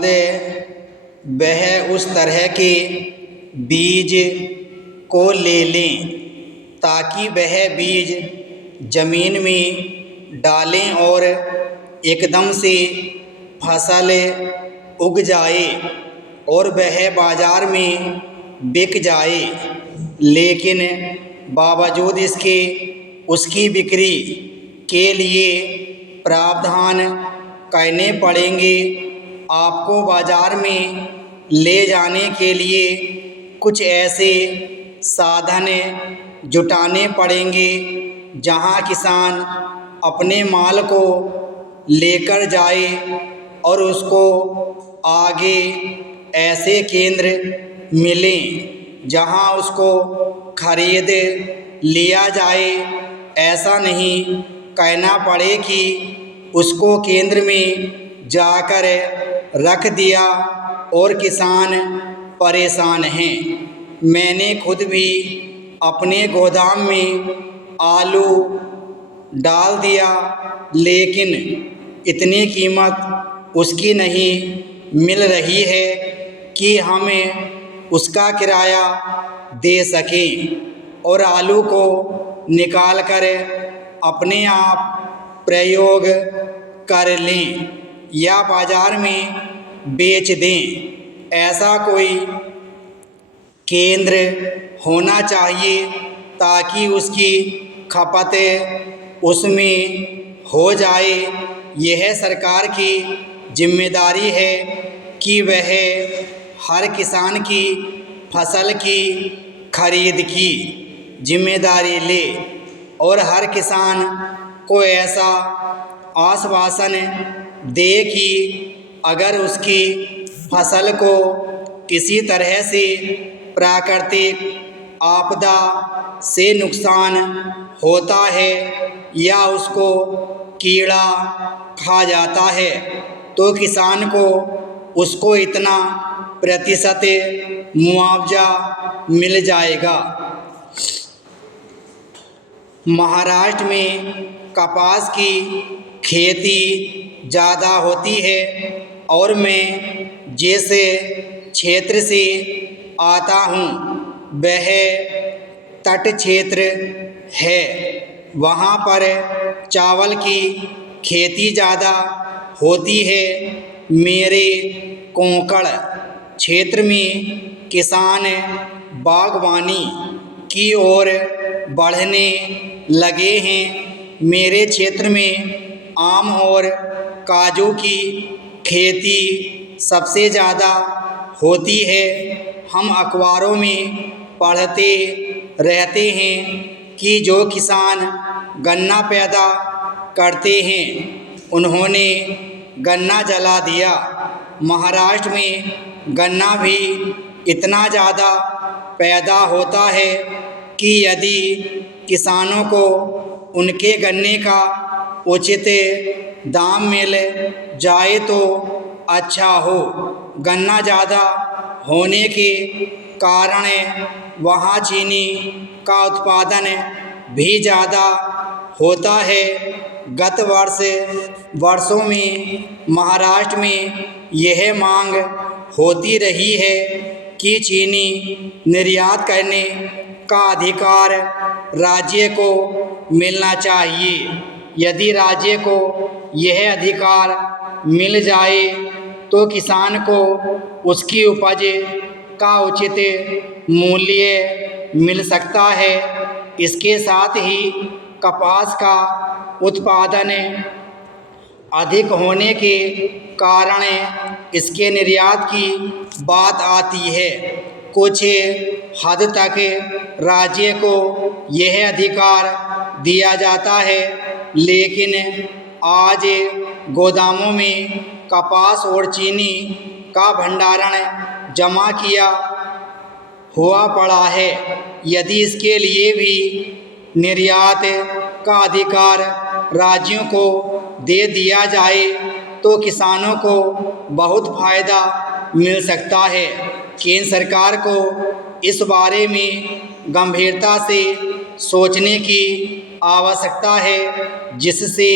मौद वह उस तरह के बीज को ले लें ताकि वह बीज ज़मीन में डालें और एकदम से फसल उग जाए और वह बाज़ार में बिक जाए, लेकिन बावजूद इसके उसकी बिक्री के लिए प्रावधान करने पड़ेंगे। आपको बाज़ार में ले जाने के लिए कुछ ऐसे साधन जुटाने पड़ेंगे जहां किसान अपने माल को लेकर जाए और उसको आगे ऐसे केंद्र मिलें जहां उसको खरीद लिया जाए। ऐसा नहीं कहना पड़े कि उसको केंद्र में जाकर रख दिया और किसान परेशान हैं। मैंने खुद भी अपने गोदाम में आलू डाल दिया, लेकिन इतनी कीमत उसकी नहीं मिल रही है कि हमें उसका किराया दे सकें और आलू को निकाल कर अपने आप प्रयोग कर लें या बाज़ार में बेच दें। ऐसा कोई केंद्र होना चाहिए ताकि उसकी खपत उसमें हो जाए। यह सरकार की जिम्मेदारी है कि वह हर किसान की फसल की खरीद की जिम्मेदारी ले और हर किसान को ऐसा आश्वासन दे कि अगर उसकी फसल को किसी तरह से प्राकृतिक आपदा से नुकसान होता है या उसको कीड़ा खा जाता है तो किसान को उसको इतना प्रतिशत मुआवजा मिल जाएगा। महाराष्ट्र में कपास की खेती ज़्यादा होती है और मैं जिस क्षेत्र से आता हूँ वह तट क्षेत्र है। वहाँ पर चावल की खेती ज़्यादा होती है। मेरे कोंकण क्षेत्र में किसान बागवानी की ओर बढ़ने लगे हैं। मेरे क्षेत्र में आम और काजू की खेती सबसे ज़्यादा होती है। हम अखबारों में पढ़ते रहते हैं कि जो किसान गन्ना पैदा करते हैं उन्होंने गन्ना जला दिया। महाराष्ट्र में गन्ना भी इतना ज़्यादा पैदा होता है कि यदि किसानों को उनके गन्ने का उचित दाम मिल जाए तो अच्छा हो। गन्ना ज़्यादा होने के कारण वहाँ चीनी का उत्पादन भी ज़्यादा होता है। गत वर्षों में महाराष्ट्र में यह मांग होती रही है कि चीनी निर्यात करने का अधिकार राज्य को मिलना चाहिए। यदि राज्य को यह अधिकार मिल जाए तो किसान को उसकी उपज का उचित मूल्य मिल सकता है। इसके साथ ही कपास का उत्पादन अधिक होने के कारण इसके निर्यात की बात आती है। कुछ हद तक राज्य को यह अधिकार दिया जाता है, लेकिन आज गोदामों में कपास और चीनी का भंडारण जमा किया हुआ पड़ा है। यदि इसके लिए भी निर्यात का अधिकार राज्यों को दे दिया जाए तो किसानों को बहुत फ़ायदा मिल सकता है। केंद्र सरकार को इस बारे में गंभीरता से सोचने की आवश्यकता है, जिससे